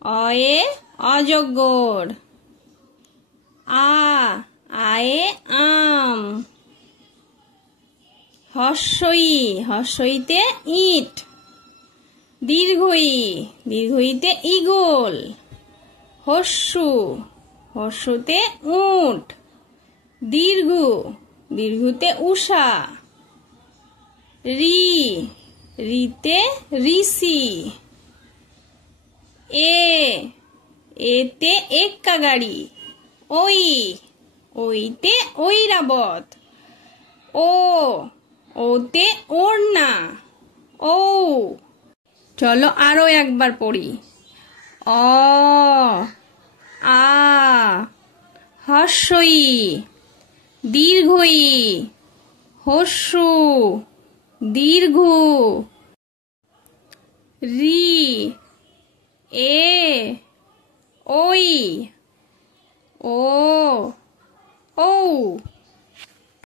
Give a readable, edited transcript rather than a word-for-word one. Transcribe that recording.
অয়ে অজগর। আয়ে আম। হর্ষই, হর্ষইতে ইট। দীর্ঘইতে ঈগল। হর্ষু, হর্ষতে উট। দীর্ঘুতে উষা। রিতে ঋষি। এতে এক্কা গাড়ি। ওইতে ঐরাবত। ওতে ওড়না। ও। চলো আরো একবার পড়ি। অ আ হর্ষই দীর্ঘই হর্ষু দীর্ঘ। রি ওই ও ঔ।